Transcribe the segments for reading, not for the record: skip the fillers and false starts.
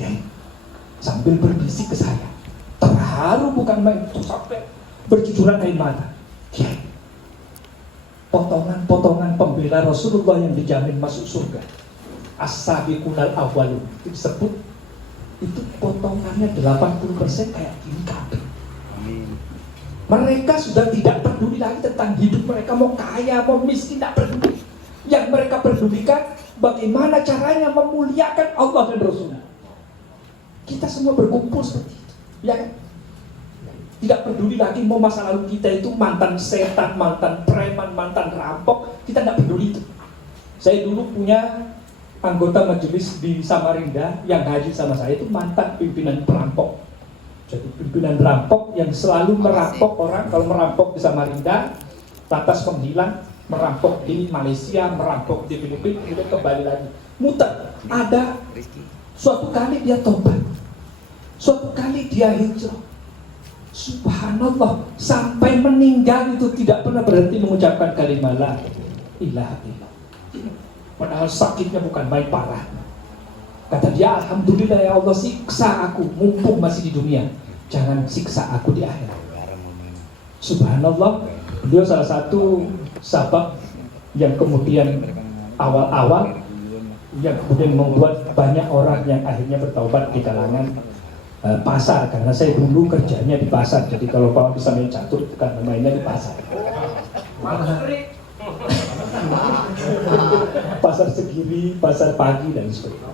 Ya, sambil berbisik ke saya, terharu bukan main, sampai bercucuran air mata. Ya, potongan-potongan pembela Rasulullah yang dijamin masuk surga, as-sabiqunal awwalun, itu disebut, itu potongannya 80% kayak gini kabeh. Mereka sudah tidak peduli lagi tentang hidup mereka, mau kaya, mau miskin, tidak peduli. Yang mereka pedulikan bagaimana caranya memuliakan Allah dan Rasulnya. Kita semua berkumpul seperti itu, ya kan? Tidak peduli lagi mau masa lalu kita itu mantan setan, mantan preman, mantan rampok, kita tidak peduli itu. Saya dulu punya anggota majelis di Samarinda yang haji sama saya itu mantan pimpinan perampok. Jadi pimpinan perampok yang selalu merampok orang, kalau merampok di Samarinda, lantas menghilang, merampok di Malaysia, merampok di Filipina, itu kembali lagi. Muter, ada suatu kali dia tobat, suatu kali dia hijrah. Subhanallah, sampai meninggal itu tidak pernah berhenti mengucapkan kalimat la ilaha illallah. Padahal sakitnya bukan main parah. Kata dia, alhamdulillah ya Allah, siksa aku mumpung masih di dunia, jangan siksa aku di akhirat. Subhanallah, beliau salah satu sahabat yang kemudian awal-awal yang kemudian membuat banyak orang yang akhirnya bertaubat di kalangan pasar, karena saya dulu kerjanya di pasar. Jadi kalau Pak bisa main catur karena mainnya di pasar. Pasar Segiri, pasar pagi dan sebagainya.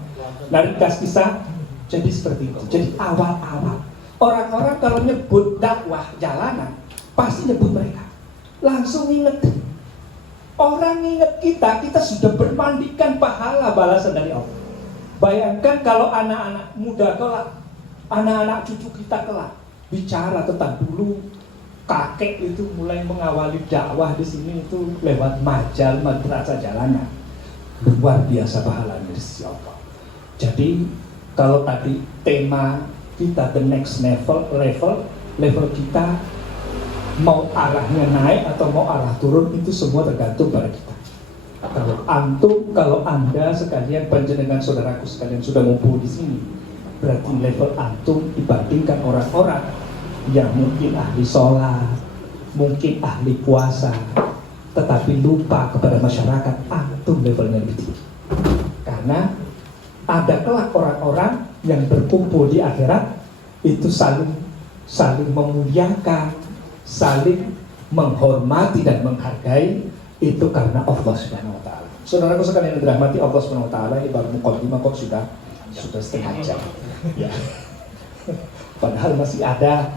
Nah, ringkas kisah jadi seperti itu. Jadi awal-awal orang-orang kalau nyebut dakwah jalanan pasti nyebut mereka, langsung inget. Orang inget kita sudah bermandikan pahala balasan dari Allah. Bayangkan kalau anak-anak muda kelak, anak-anak cucu kita kelak bicara tentang dulu kakek itu mulai mengawali dakwah di sini itu lewat madrasah jalanan. Luar biasa pahalanya di sisi Allah. Jadi kalau tadi tema kita the next level kita mau arahnya naik atau mau arah turun itu semua tergantung pada kita. Kalau anda sekalian, panjenengan saudaraku sekalian sudah ngumpul di sini, berarti level antum dibandingkan orang-orang yang mungkin ahli sholat, mungkin ahli puasa, tetapi lupa kepada masyarakat, antum levelnya lebih tinggi. Karena ada kelak orang-orang yang berkumpul di akhirat itu saling memuliakan, saling menghormati dan menghargai, itu karena Allah Subhanahu wa taala. Saudaraku sekalian yang dirahmati Allah Subhanahu wa taala, ini baru mukadimah kok sudah setengah jam. Ya. Padahal masih ada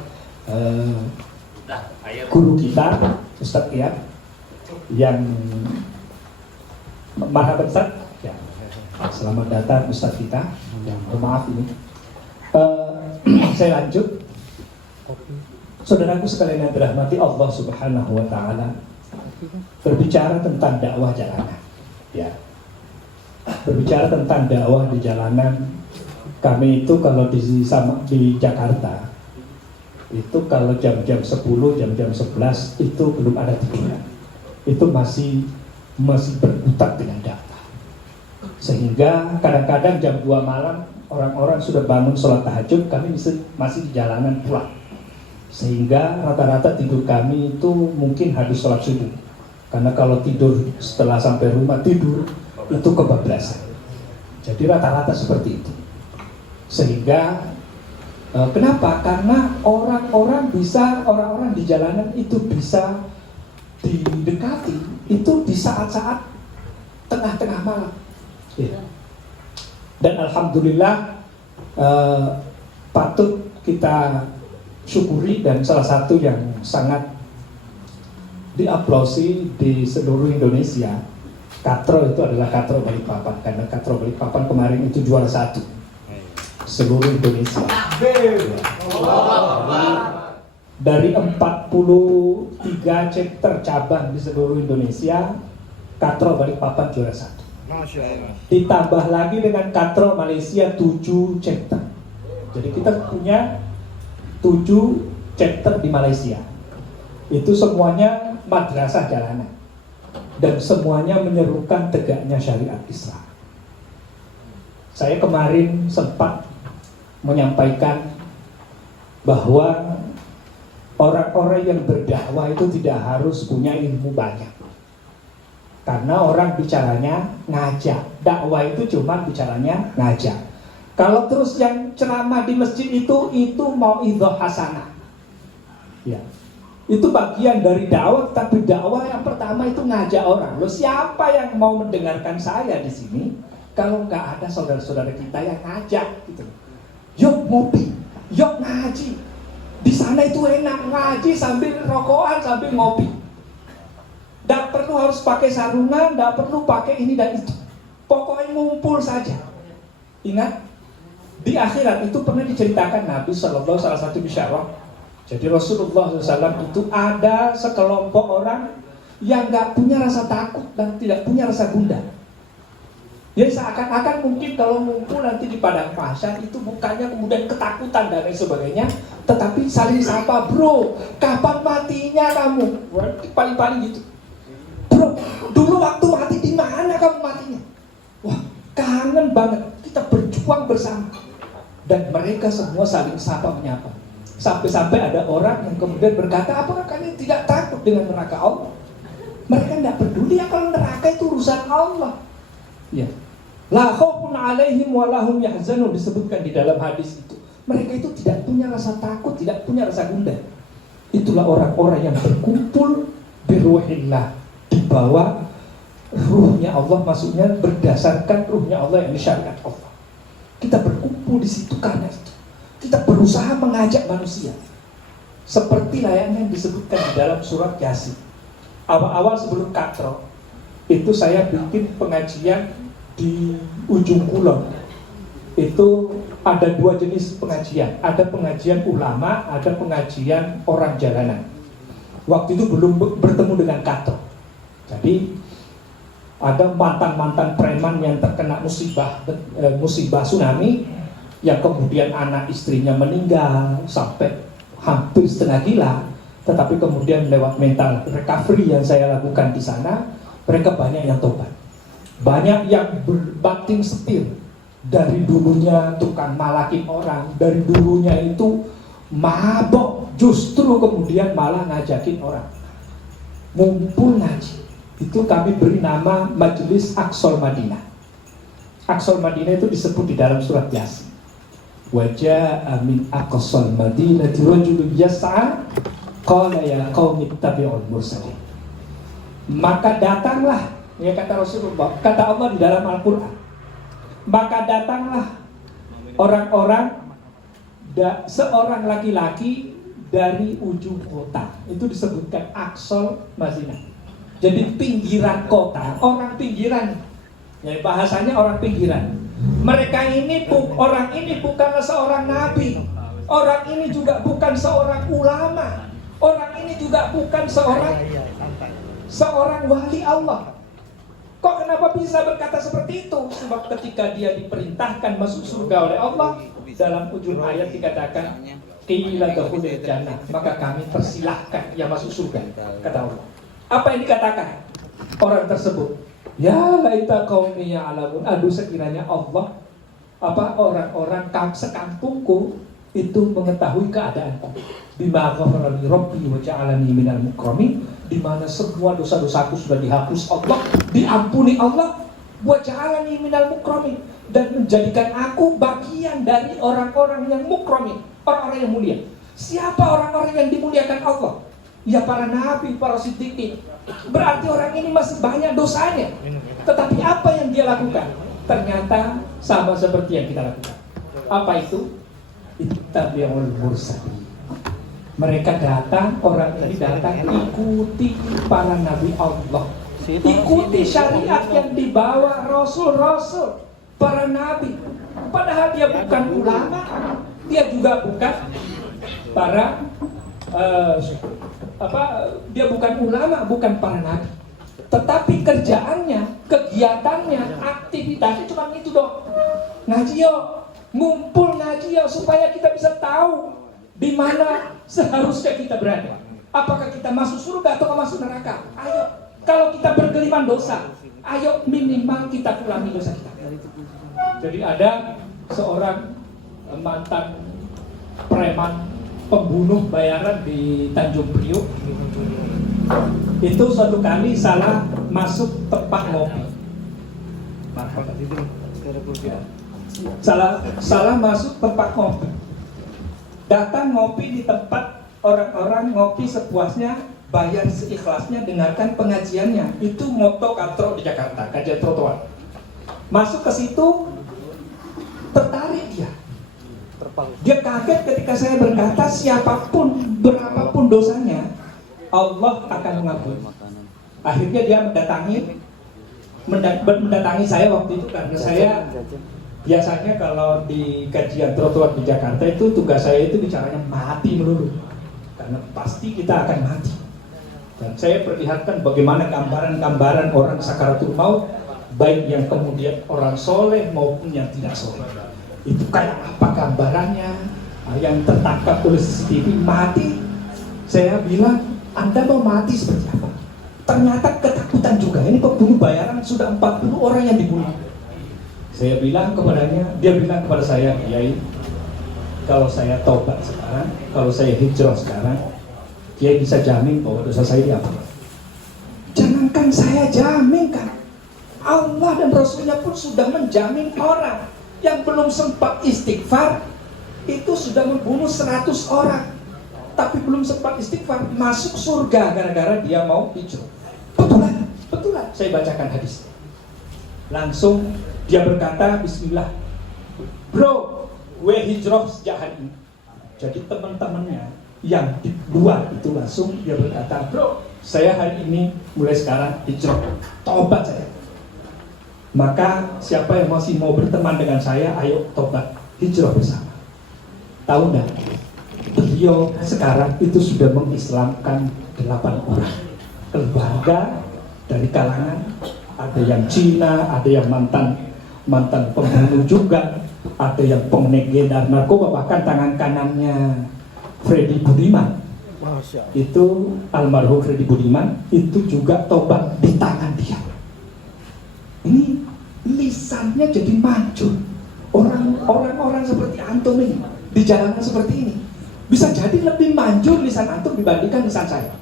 guru kita Ustadz Iyad yang marhaban Ustadz. Ya. Selamat datang Ustadz kita. Ya, maaf ini. Saya lanjut. Saudaraku sekalian yang dirahmati Allah Subhanahu wa taala, berbicara tentang dakwah jalanan. Ya. Berbicara tentang dakwah di jalanan, kami itu kalau di Jakarta itu kalau jam-jam 10, jam-jam 11 itu belum ada tiduran. Itu masih berkutat dengan dakwah. Sehingga kadang-kadang jam 2 malam orang-orang sudah bangun sholat tahajud, kami masih di jalanan pulang. Sehingga rata-rata tidur kami itu mungkin habis sholat subuh. Karena kalau tidur setelah sampai rumah tidur itu kebablasan. Jadi rata-rata seperti itu. Sehingga kenapa? Karena orang-orang di jalanan itu bisa didekati itu di saat-saat tengah-tengah malam. Ya. Dan alhamdulillah patut kita syukuri, dan salah satu yang sangat diaplausi di seluruh Indonesia, Katro itu adalah Katro Balikpapan, karena Katro Balikpapan kemarin itu juara 1 seluruh Indonesia. Dari 43 chapter cabang di seluruh Indonesia, Katro Balikpapan juara 1. Ditambah lagi dengan Katro Malaysia 7 chapter. Jadi kita punya 7 chapter di Malaysia. Itu semuanya madrasah jalanan. Dan semuanya menyerukan tegaknya syariat Islam. Saya kemarin sempat menyampaikan bahwa orang-orang yang berdakwah itu tidak harus punya ilmu banyak. Karena orang bicaranya ngajak. Dakwah itu cuma bicaranya ngajak. Kalau terus yang ceramah di masjid itu mau'idhah hasanah. Ya. Itu bagian dari dakwah, tapi dakwah yang pertama itu ngajak orang. Loh, siapa yang mau mendengarkan saya di sini kalau nggak ada saudara-saudara kita yang ngajak gitu. Yuk ngopi, yuk ngaji. Di sana itu enak, ngaji sambil rokokan, sambil ngopi. Nggak perlu harus pakai sarungan, nggak perlu pakai ini dan itu. Pokoknya ngumpul saja. Ingat, di akhirat itu pernah diceritakan Nabi Sallallahu salah satu bisyarah. Jadi Rasulullah SAW itu ada sekelompok orang yang nggak punya rasa takut dan tidak punya rasa gundah. Jadi seakan-akan mungkin kalau ngumpul nanti di padang mahsyar itu bukannya kemudian ketakutan dan lain sebagainya, tetapi saling sapa, bro, kapan matinya kamu? Paling-paling gitu. Bro, dulu waktu mati di mana kamu matinya? Wah, kangen banget. Kita berjuang bersama. Dan mereka semua saling sapa menyapa. Sampai-sampai ada orang yang kemudian berkata, apakah kalian tidak takut dengan neraka Allah? Mereka tidak peduli ya kalau neraka itu urusan Allah. Ya. La khaufun 'alaihim wa lahum yahzanun disebutkan di dalam hadis itu. Mereka itu tidak punya rasa takut, tidak punya rasa gundah. Itulah orang-orang yang berkumpul biruhillah, di bawah ruhnya Allah, maksudnya berdasarkan ruhnya Allah yang disyariat Allah. Kita berkumpul di situ karena itu. Kita berusaha mengajak manusia. Seperti layaknya yang disebutkan di dalam surat Yasin. Awal-awal sebelum katro, itu saya bikin pengajian di ujung kulon. Itu ada dua jenis pengajian. Ada pengajian ulama, ada pengajian orang jalanan. Waktu itu belum bertemu dengan katro. Jadi ada mantan-mantan preman yang terkena musibah tsunami, yang kemudian anak istrinya meninggal sampai hampir setengah gila, tetapi kemudian lewat mental recovery yang saya lakukan di sana, mereka banyak yang tobat, banyak yang berbanting setir. Dari dulunya tukang malakin orang, dari dulunya itu mabok, justru kemudian malah ngajakin orang ngumpul ngaji. Itu kami beri nama Majelis Aqsal Madinah. Aqsal Madinah itu disebut di dalam surat Yasin. Waja'a min aqsal madinati rajulun yas'a qala ya qaumi ittabi'ul mursalin. Maka datanglah, ya kata Rasulullah, kata Allah di dalam Al-Qur'an. Maka datanglah orang-orang, seorang laki-laki dari ujung kota. Itu disebutkan Aqsal Madinah. Jadi pinggiran kota, orang pinggiran. Ya, bahasanya orang pinggiran. Mereka ini, orang ini bukanlah seorang nabi. Orang ini juga bukan seorang ulama. Orang ini juga bukan seorang wali Allah. Kok kenapa bisa berkata seperti itu? Sebab ketika dia diperintahkan masuk surga oleh Allah, dalam ujung ayat dikatakan qila dakhulil jannah, maka kami persilahkan ia masuk surga, kata Allah. Apa yang dikatakan orang tersebut? Ya laita qaumi ya'lamun. Aduh, sekiranya Allah, orang-orang sekampungku itu mengetahui keadaanku. Bima ghafara li rabbi wa ja'alani minal mukramin, di mana semua dosa-dosaku sudah dihapus Allah, diampuni Allah, wa ja'alani minal mukramin, dan menjadikan aku bagian dari orang-orang yang mukramin, orang-orang yang mulia. Siapa orang-orang yang dimuliakan Allah? Ya para nabi, para siddiqin. Berarti orang ini masih banyak dosanya. Tetapi apa yang dia lakukan? Ternyata sama seperti yang kita lakukan. Apa itu? Ittabi'ul mursalin. Mereka datang, orang ini datang ikuti para nabi Allah, ikuti syariat yang dibawa rasul-rasul, para nabi. Padahal dia bukan ulama, dia juga bukan dia bukan ulama, bukan para nabi. Tetapi kerjaannya, kegiatannya, aktivitasnya cuma itu dong. Ngaji yuk, ngumpul ngaji yuk, supaya kita bisa tahu di mana seharusnya kita berada. Apakah kita masuk surga atau masuk neraka? Ayo, kalau kita bergeliman dosa, ayo minimal kita kurangi dosa kita. Jadi ada seorang mantan preman pembunuh bayaran di Tanjung Priok. Itu suatu kali salah masuk tempat ngopi. Salah masuk tempat ngopi. Datang ngopi di tempat orang-orang ngopi sepuasnya, bayar seikhlasnya, dengarkan pengajiannya. Itu moto Katro di Jakarta, kajian trotoar. Masuk ke situ, tertarik dia. Dia kaget ketika saya berkata, siapapun, berapapun dosanya, Allah akan mengampuni. Akhirnya dia mendatangi saya waktu itu, karena saya biasanya kalau di kajian trotoar di Jakarta itu tugas saya itu bicaranya mati melulu, karena pasti kita akan mati. Dan saya perlihatkan bagaimana gambaran-gambaran orang sakaratul maut, baik yang kemudian orang soleh maupun yang tidak soleh. Itu kayak apa gambarannya, yang tertangkap oleh CCTV mati. Saya bilang, Anda mau mati seperti apa? Ternyata ketakutan juga. Ini pembunuh bayaran, sudah 40 orang yang dibunuh. Saya bilang kepadanya, dia bilang kepada saya, Kiai, kalau saya tobat sekarang, kalau saya hijrah sekarang, Kiai bisa jamin bahwa dosa saya diampuni. Jangankan saya jamin kan, Allah dan Rasulnya pun sudah menjamin orang yang belum sempat istighfar itu sudah membunuh 100 orang, tapi belum sempat istighfar masuk surga gara-gara dia mau hijrah. Betulan, saya bacakan hadis. Langsung dia berkata, Bismillah, bro, gue hijrah sejak hari ini. Jadi teman-temannya yang di luar itu langsung dia berkata, bro, saya hari ini mulai sekarang hijrah, tobat saya. Maka siapa yang masih mau berteman dengan saya, ayo tobat, hijrah bersama. Tahu enggak? Beliau sekarang itu sudah mengislamkan 8 orang keluarga dari kalangan, ada yang Cina, ada yang mantan pembunuh juga, ada yang pengedar narkoba, bahkan tangan kanannya Freddy Budiman. Itu almarhum Freddy Budiman itu juga tobat di tangan dia. Ini lisannya jadi mancur. Orang-orang seperti antum ini di jalanan seperti ini bisa jadi lebih manjur lisan antum dibandingkan lisan saya.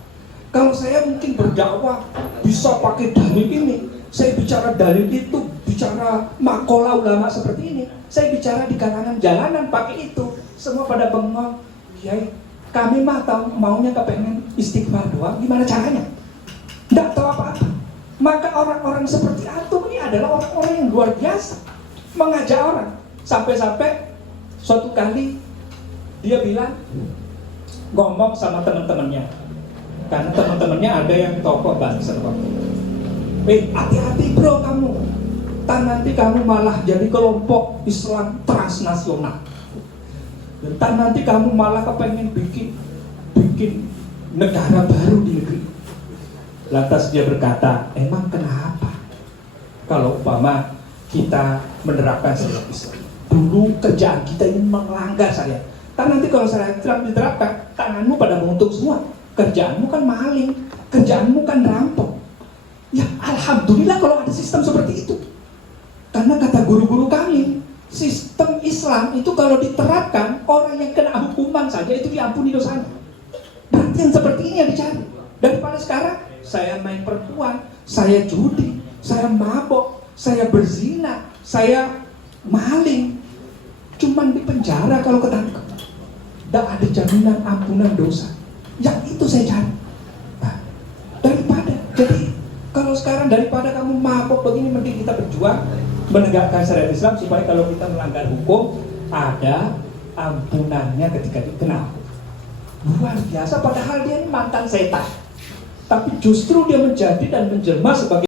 Kalau saya mungkin berdakwah bisa pakai dalil ini, saya bicara dalil itu, bicara makola ulama seperti ini, saya bicara di kalangan jalanan pakai itu, semua pada bengong. Kiai, kami mah tahu maunya kepengen istighfar doang, gimana caranya? Nggak tahu apa-apa. Maka orang-orang seperti antum ini adalah orang-orang yang luar biasa mengajak orang. Sampai-sampai suatu kali dia bilang, ngomong sama teman-temannya, karena teman-temannya ada yang tokoh bangsa waktu. Hati-hati bro kamu, nanti kamu malah jadi kelompok Islam transnasional. Dan nanti kamu malah kepengen bikin negara baru di negeri. Lantas dia berkata, emang kenapa kalau umpama kita menerapkan syariat Islam? Dulu kerjaan kita ini melanggar syariat. Nanti kalau syariat Islam diterapkan, tanganmu pada menguntung semua. Kerjaanmu kan maling, kerjaanmu kan rampok. Ya alhamdulillah kalau ada sistem seperti itu. Karena kata guru-guru kami, sistem Islam itu kalau diterapkan, orang yang kena hukuman saja itu diampuni dosanya. Berarti yang seperti ini yang dicari. Daripada sekarang saya main perempuan, saya judi, saya mabok, saya berzina, saya maling, cuman di penjara kalau ketangkep. Tidak ada jaminan ampunan dosa. Yang itu saya cari. Nah, jadi kalau sekarang daripada kamu mabok begini, mending kita berjuang menegakkan syariat Islam supaya kalau kita melanggar hukum ada ampunannya ketika dikenal. Luar biasa, padahal dia ini mantan setan. Tapi justru dia menjadi dan menjelma sebagai